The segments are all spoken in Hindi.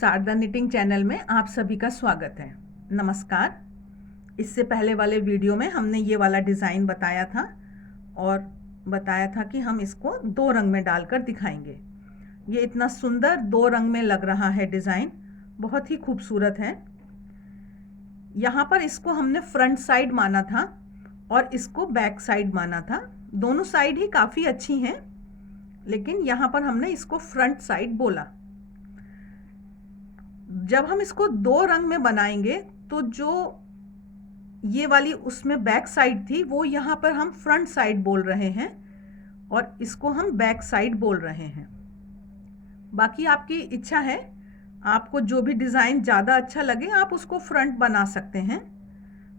शारदा निटिंग चैनल में आप सभी का स्वागत है। नमस्कार। इससे पहले वाले वीडियो में हमने ये वाला डिज़ाइन बताया था और बताया था कि हम इसको 2 रंग में डालकर दिखाएंगे। ये इतना सुंदर 2 रंग में लग रहा है डिज़ाइन, बहुत ही खूबसूरत है। यहाँ पर इसको हमने फ्रंट साइड माना था और इसको बैक साइड माना था। दोनों साइड ही काफ़ी अच्छी हैं, लेकिन यहाँ पर हमने इसको फ्रंट साइड बोला। जब हम इसको 2 रंग में बनाएंगे तो जो ये वाली उसमें बैक साइड थी वो यहाँ पर हम फ्रंट साइड बोल रहे हैं और इसको हम बैक साइड बोल रहे हैं। बाकी आपकी इच्छा है, आपको जो भी डिज़ाइन ज़्यादा अच्छा लगे आप उसको फ्रंट बना सकते हैं।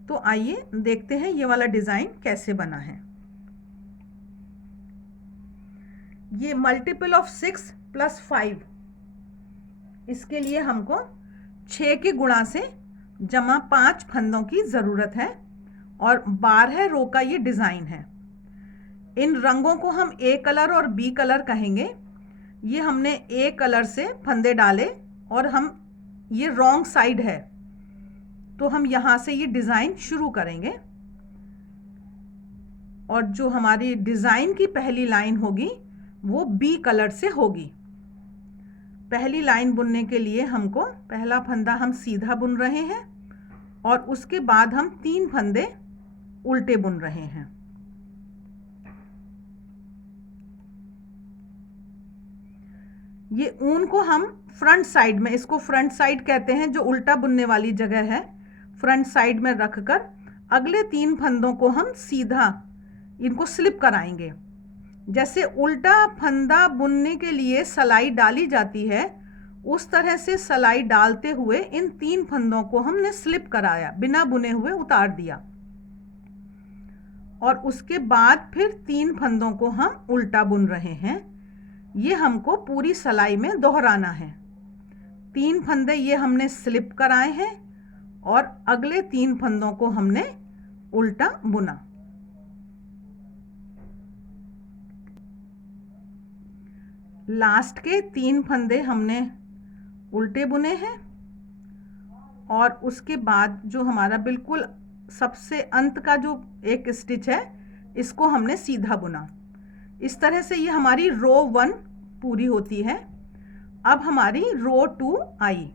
तो आइए देखते हैं ये वाला डिज़ाइन कैसे बना है। ये मल्टीपल ऑफ 6 + 5, इसके लिए हमको 6 के गुणा से जमा 5 फंदों की ज़रूरत है और 12 रो का ये डिज़ाइन है। इन रंगों को हम ए कलर और बी कलर कहेंगे। ये हमने ए कलर से फंदे डाले और हम ये रॉन्ग साइड है तो हम यहाँ से ये डिज़ाइन शुरू करेंगे और जो हमारी डिज़ाइन की पहली लाइन होगी वो बी कलर से होगी। पहली लाइन बुनने के लिए हमको पहला फंदा हम सीधा बुन रहे हैं और उसके बाद हम 3 फंदे उल्टे बुन रहे हैं। ये ऊन को हम फ्रंट साइड में, इसको फ्रंट साइड कहते हैं, जो उल्टा बुनने वाली जगह है, फ्रंट साइड में रखकर अगले 3 फंदों को हम सीधा इनको स्लिप कराएंगे। जैसे उल्टा फंदा बुनने के लिए सलाई डाली जाती है उस तरह से सलाई डालते हुए इन 3 फंदों को हमने स्लिप कराया, बिना बुने हुए उतार दिया और उसके बाद फिर 3 फंदों को हम उल्टा बुन रहे हैं। ये हमको पूरी सलाई में दोहराना है। 3 फंदे ये हमने स्लिप कराए हैं और अगले 3 फंदों को हमने उल्टा बुना। लास्ट के 3 फंदे हमने उल्टे बुने हैं और उसके बाद जो हमारा बिल्कुल सबसे अंत का जो एक स्टिच है इसको हमने सीधा बुना। इस तरह से ये हमारी रो 1 पूरी होती है। अब हमारी रो 2 आई,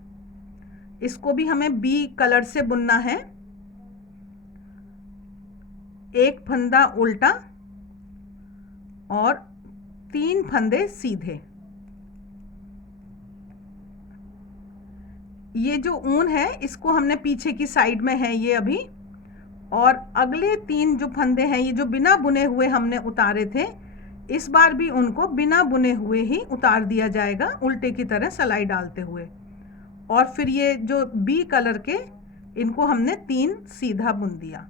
इसको भी हमें बी कलर से बुनना है। एक फंदा उल्टा और 3 फंदे सीधे। ये जो ऊन है इसको हमने पीछे की साइड में है ये अभी, और अगले 3 जो फंदे हैं ये जो बिना बुने हुए हमने उतारे थे, इस बार भी उनको बिना बुने हुए ही उतार दिया जाएगा, उल्टे की तरह सलाई डालते हुए। और फिर ये जो बी कलर के इनको हमने 3 सीधा बुन दिया।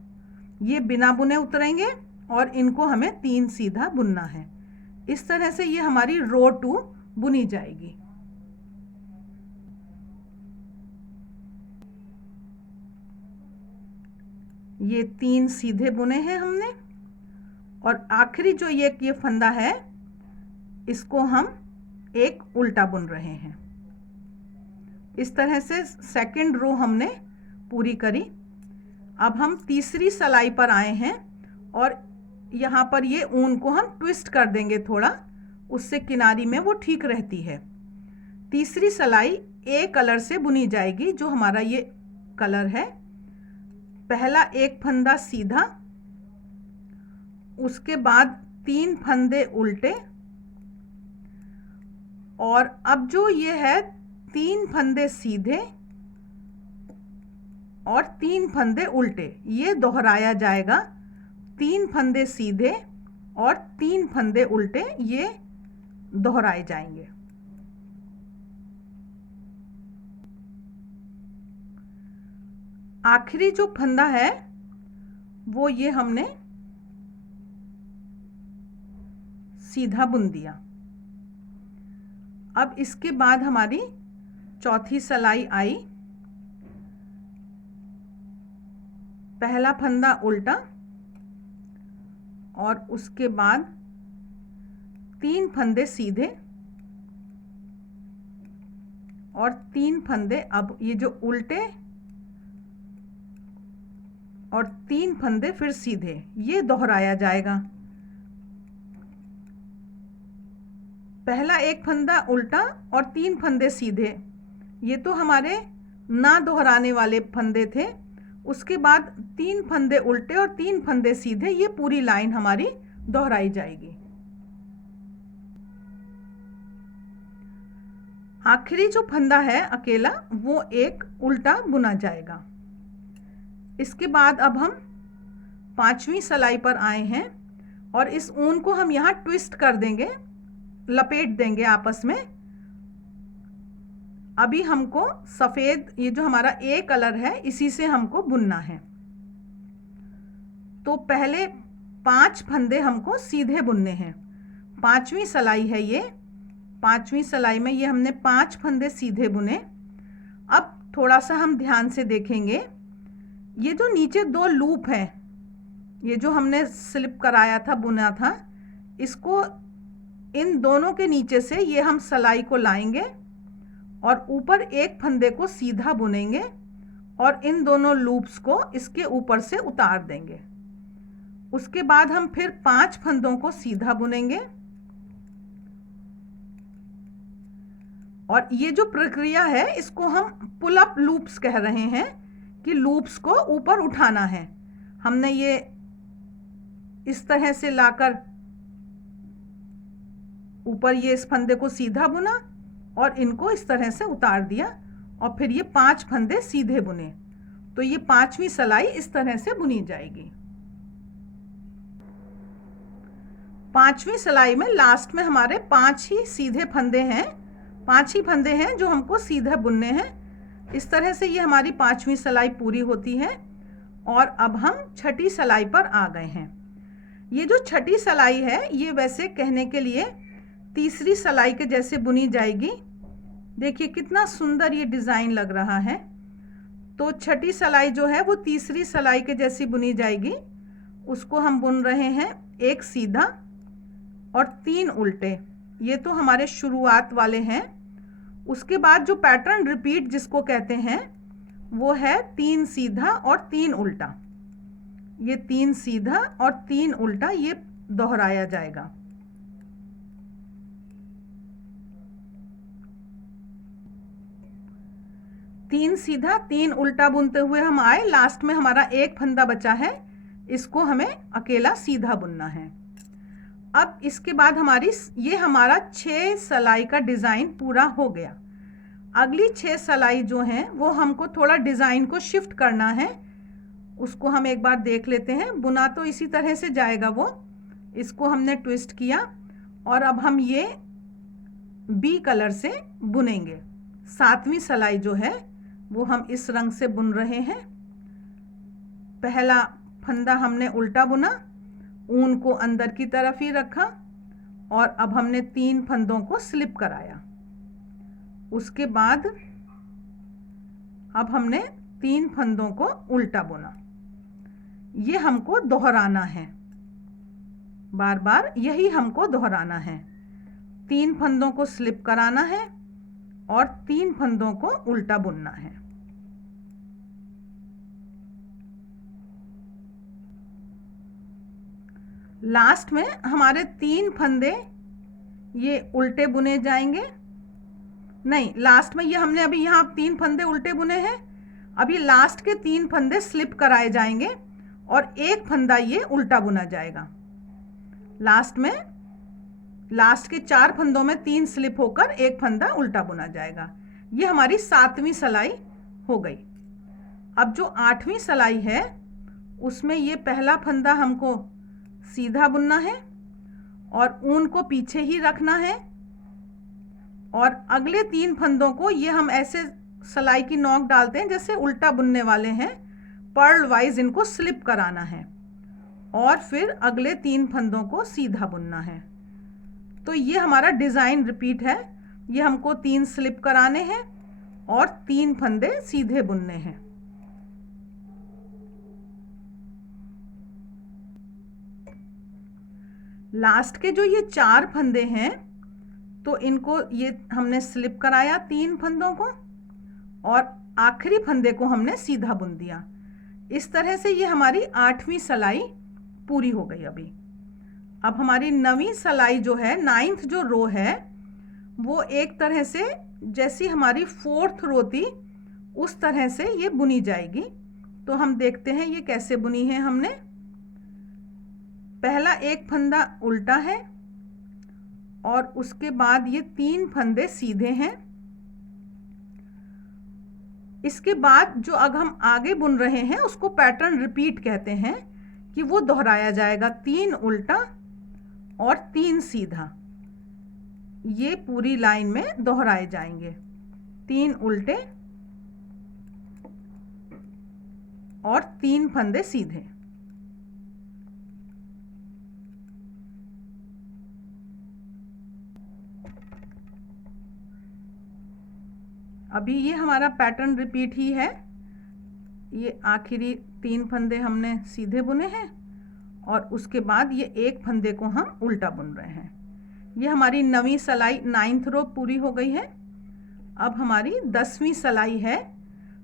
ये बिना बुने उतरेंगे और इनको हमें 3 सीधा बुनना है। इस तरह से ये हमारी रो 2 बुनी जाएगी। ये 3 सीधे बुने हैं हमने और आखिरी जो ये फंदा है इसको हम एक उल्टा बुन रहे हैं। इस तरह से सेकंड रो हमने पूरी करी। अब हम तीसरी सलाई पर आए हैं और यहाँ पर ये ऊन को हम ट्विस्ट कर देंगे थोड़ा, उससे किनारी में वो ठीक रहती है। तीसरी सलाई ए कलर से बुनी जाएगी, जो हमारा ये कलर है। पहला एक फंदा सीधा, उसके बाद 3 फंदे उल्टे और अब जो ये है 3 फंदे सीधे और 3 फंदे उल्टे, ये दोहराया जाएगा। 3 फंदे सीधे और 3 फंदे उल्टे ये दोहराए जाएंगे। आखिरी जो फंदा है वो ये हमने सीधा बुन दिया। अब इसके बाद हमारी चौथी सलाई आई। पहला फंदा उल्टा और उसके बाद 3 फंदे सीधे और 3 फंदे, अब ये जो उल्टे और 3 फंदे फिर सीधे, ये दोहराया जाएगा। पहला एक फंदा उल्टा और 3 फंदे सीधे, ये तो हमारे ना दोहराने वाले फंदे थे। उसके बाद 3 फंदे उल्टे और 3 फंदे सीधे, ये पूरी लाइन हमारी दोहराई जाएगी। आखिरी जो फंदा है अकेला, वो एक उल्टा बुना जाएगा। इसके बाद अब हम 5वीं सिलाई पर आए हैं और इस ऊन को हम यहाँ ट्विस्ट कर देंगे, लपेट देंगे आपस में। अभी हमको सफ़ेद, ये जो हमारा ए कलर है, इसी से हमको बुनना है। तो पहले 5 फंदे हमको सीधे बुनने हैं। 5वीं सिलाई है ये। 5वीं सिलाई में ये हमने 5 फंदे सीधे बुने। अब थोड़ा सा हम ध्यान से देखेंगे, ये जो नीचे 2 लूप है, ये जो हमने स्लिप कराया था, बुना था, इसको इन दोनों के नीचे से ये हम सिलाई को लाएंगे और ऊपर एक फंदे को सीधा बुनेंगे और इन दोनों लूप्स को इसके ऊपर से उतार देंगे। उसके बाद हम फिर 5 फंदों को सीधा बुनेंगे और ये जो प्रक्रिया है, इसको हम पुल अप लूप्स कह रहे हैं कि लूप्स को ऊपर उठाना है। हमने ये इस तरह से लाकर ऊपर ये इस फंदे को सीधा बुना और इनको इस तरह से उतार दिया और फिर ये 5 फंदे सीधे बुने। तो ये 5वीं सिलाई इस तरह से बुनी जाएगी। 5वीं सिलाई में लास्ट में हमारे 5 ही सीधे फंदे हैं, 5 ही फंदे हैं जो हमको सीधा बुनने हैं। इस तरह से ये हमारी 5वीं सिलाई पूरी होती है और अब हम 6ठी सिलाई पर आ गए हैं। ये जो 6ठी सिलाई है, ये वैसे कहने के लिए 3री सिलाई के जैसे बुनी जाएगी। देखिए कितना सुंदर ये डिज़ाइन लग रहा है। तो 6ठी सिलाई जो है वो 3री सिलाई के जैसी बुनी जाएगी। उसको हम बुन रहे हैं एक सीधा और 3 उल्टे। ये तो हमारे शुरुआत वाले हैं। उसके बाद जो पैटर्न रिपीट जिसको कहते हैं, वो है 3 सीधा और 3 उल्टा। ये 3 सीधा और 3 उल्टा, ये दोहराया जाएगा। तीन सीधा 3 उल्टा बुनते हुए हम आए, लास्ट में हमारा एक फंदा बचा है, इसको हमें अकेला सीधा बुनना है। अब इसके बाद ये हमारा 6 सिलाई का डिज़ाइन पूरा हो गया। अगली 6 सिलाई जो हैं वो हमको थोड़ा डिज़ाइन को शिफ्ट करना है। उसको हम एक बार देख लेते हैं। बुना तो इसी तरह से जाएगा वो। इसको हमने ट्विस्ट किया और अब हम ये बी कलर से बुनेंगे। 7वीं सिलाई जो है वो हम इस रंग से बुन रहे हैं। पहला फंदा हमने उल्टा बुना, ऊन को अंदर की तरफ ही रखा और अब हमने 3 फंदों को स्लिप कराया। उसके बाद अब हमने 3 फंदों को उल्टा बुना। ये हमको दोहराना है, बार बार यही हमको दोहराना है। 3 फंदों को स्लिप कराना है और 3 फंदों को उल्टा बुनना है। लास्ट में हमारे 3 फंदे ये उल्टे बुने जाएंगे। नहीं, लास्ट में ये हमने अभी यहाँ 3 फंदे उल्टे बुने हैं। अभी लास्ट के 3 फंदे स्लिप कराए जाएंगे और एक फंदा ये उल्टा बुना जाएगा। लास्ट में लास्ट के 4 फंदों में 3 स्लिप होकर एक फंदा उल्टा बुना जाएगा। ये हमारी 7वीं सिलाई हो गई। अब जो 8वीं सिलाई है उसमें ये पहला फंदा हमको सीधा बुनना है और ऊन को पीछे ही रखना है और अगले 3 फंदों को ये हम ऐसे सिलाई की नोक डालते हैं जैसे उल्टा बुनने वाले हैं, पर्ल वाइज इनको स्लिप कराना है और फिर अगले 3 फंदों को सीधा बुनना है। तो ये हमारा डिज़ाइन रिपीट है। ये हमको 3 स्लिप कराने हैं और 3 फंदे सीधे बुनने हैं। लास्ट के जो ये 4 फंदे हैं तो इनको ये हमने स्लिप कराया 3 फंदों को और आखिरी फंदे को हमने सीधा बुन दिया। इस तरह से ये हमारी 8वीं सिलाई पूरी हो गई। अब हमारी 9वीं सिलाई जो है, 9th जो रो है, वो एक तरह से जैसी हमारी 4th रो थी उस तरह से ये बुनी जाएगी। तो हम देखते हैं ये कैसे बुनी है हमने। पहला एक फंदा उल्टा है और उसके बाद ये 3 फंदे सीधे हैं। इसके बाद जो अब हम आगे बुन रहे हैं उसको पैटर्न रिपीट कहते हैं कि वो दोहराया जाएगा। 3 उल्टा और 3 सीधा, ये पूरी लाइन में दोहराए जाएंगे। 3 उल्टे और 3 फंदे सीधे। अभी ये हमारा पैटर्न रिपीट ही है। ये आखिरी 3 फंदे हमने सीधे बुने हैं और उसके बाद ये एक फंदे को हम उल्टा बुन रहे हैं। ये हमारी 9वीं सिलाई 9th रो पूरी हो गई है। अब हमारी 10वीं सिलाई है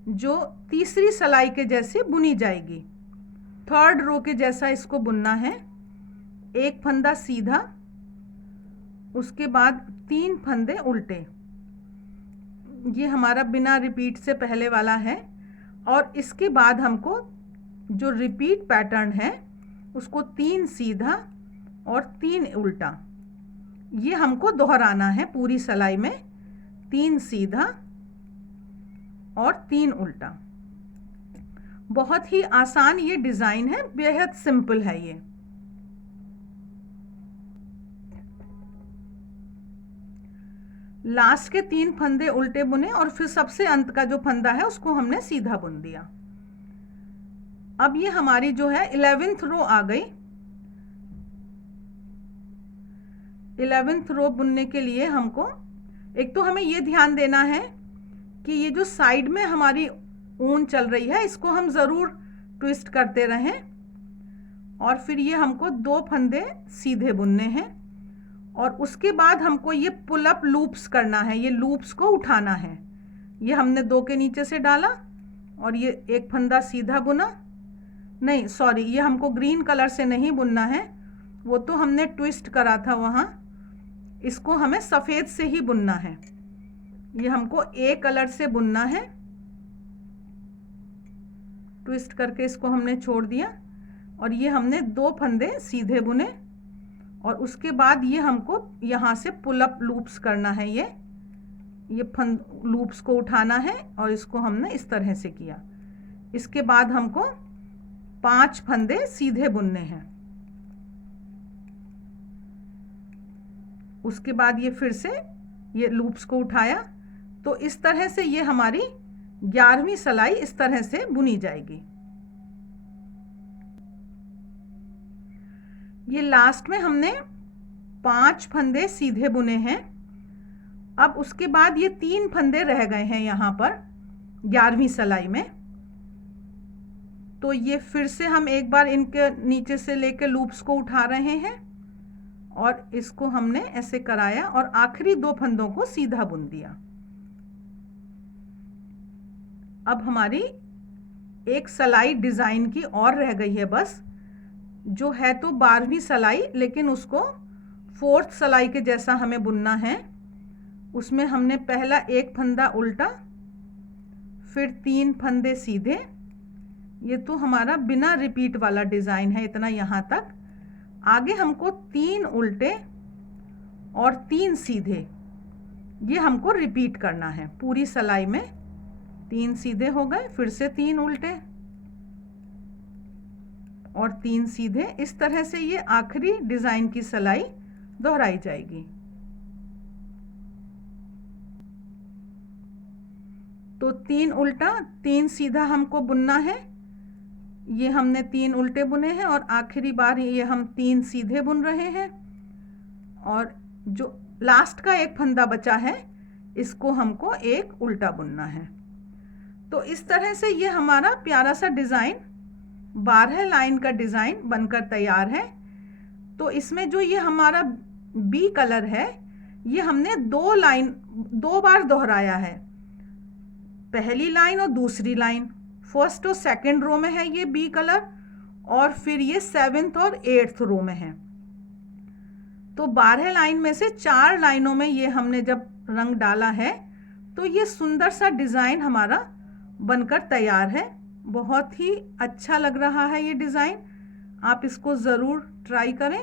जो तीसरी सिलाई के जैसे बुनी जाएगी। 3rd रो के जैसा इसको बुनना है। एक फंदा सीधा, उसके बाद 3 फंदे उल्टे। ये हमारा बिना रिपीट से पहले वाला है। और इसके बाद हमको जो रिपीट पैटर्न है उसको 3 सीधा और 3 उल्टा, ये हमको दोहराना है पूरी सिलाई में। 3 सीधा और 3 उल्टा। बहुत ही आसान ये डिज़ाइन है, बेहद सिंपल है ये। लास्ट के 3 फंदे उल्टे बुने और फिर सबसे अंत का जो फंदा है उसको हमने सीधा बुन दिया। अब ये हमारी जो है 11th रो आ गई। 11th रो बुनने के लिए हमको एक तो हमें ये ध्यान देना है कि ये जो साइड में हमारी ऊन चल रही है इसको हम ज़रूर ट्विस्ट करते रहें। और फिर ये हमको 2 फंदे सीधे बुनने हैं और उसके बाद हमको ये पुल अप लूप्स करना है। ये लूप्स को उठाना है। ये हमने 2 के नीचे से डाला और ये एक फंदा सीधा बुना। नहीं सॉरी, ये हमको ग्रीन कलर से नहीं बुनना है, वो तो हमने ट्विस्ट करा था वहाँ। इसको हमें सफ़ेद से ही बुनना है। ये हमको ए कलर से बुनना है। ट्विस्ट करके इसको हमने छोड़ दिया और ये हमने 2 फंदे सीधे बुने और उसके बाद ये हमको यहाँ से पुल अप लूप्स करना है। ये लूप्स को उठाना है और इसको हमने इस तरह से किया। इसके बाद हमको 5 फंदे सीधे बुनने हैं। उसके बाद ये फिर से ये लूप्स को उठाया। तो इस तरह से ये हमारी 11वीं सिलाई इस तरह से बुनी जाएगी। ये लास्ट में हमने 5 फंदे सीधे बुने हैं। अब उसके बाद ये 3 फंदे रह गए हैं यहाँ पर 11वीं सिलाई में। तो ये फिर से हम एक बार इनके नीचे से लेकर लूप्स को उठा रहे हैं और इसको हमने ऐसे कराया और आखिरी 2 फंदों को सीधा बुन दिया। अब हमारी एक सिलाई डिज़ाइन की और रह गई है बस, जो है तो 12वीं सिलाई, लेकिन उसको 4th सिलाई के जैसा हमें बुनना है। उसमें हमने पहला एक फंदा उल्टा, फिर 3 फंदे सीधे। ये तो हमारा बिना रिपीट वाला डिज़ाइन है, इतना यहाँ तक। आगे हमको 3 उल्टे और 3 सीधे, ये हमको रिपीट करना है पूरी सिलाई में। 3 सीधे हो गए, फिर से 3 उल्टे और 3 सीधे। इस तरह से ये आखिरी डिज़ाइन की सिलाई दोहराई जाएगी। तो 3 उल्टा 3 सीधा हमको बुनना है। ये हमने 3 उल्टे बुने हैं और आखिरी बार ये हम 3 सीधे बुन रहे हैं और जो लास्ट का एक फंदा बचा है इसको हमको एक उल्टा बुनना है। तो इस तरह से ये हमारा प्यारा सा डिज़ाइन 12 लाइन का डिज़ाइन बनकर तैयार है। तो इसमें जो ये हमारा बी कलर है, ये हमने दो बार दोहराया है, पहली लाइन और दूसरी लाइन, फर्स्ट और सेकंड रो में है ये बी कलर, और फिर ये 7th और 8th रो में है। तो 12 लाइन में से 4 लाइनों में ये हमने जब रंग डाला है तो ये सुंदर सा डिज़ाइन हमारा बनकर तैयार है। बहुत ही अच्छा लग रहा है ये डिज़ाइन, आप इसको ज़रूर ट्राई करें।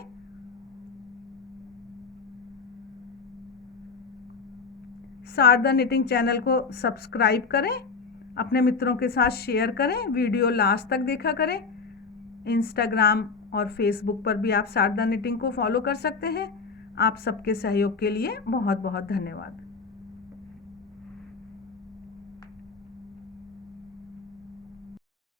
शारदा निटिंग चैनल को सब्सक्राइब करें, अपने मित्रों के साथ शेयर करें, वीडियो लास्ट तक देखा करें। इंस्टाग्राम और फेसबुक पर भी आप शारदा निटिंग को फॉलो कर सकते हैं। आप सबके सहयोग के लिए बहुत बहुत धन्यवाद।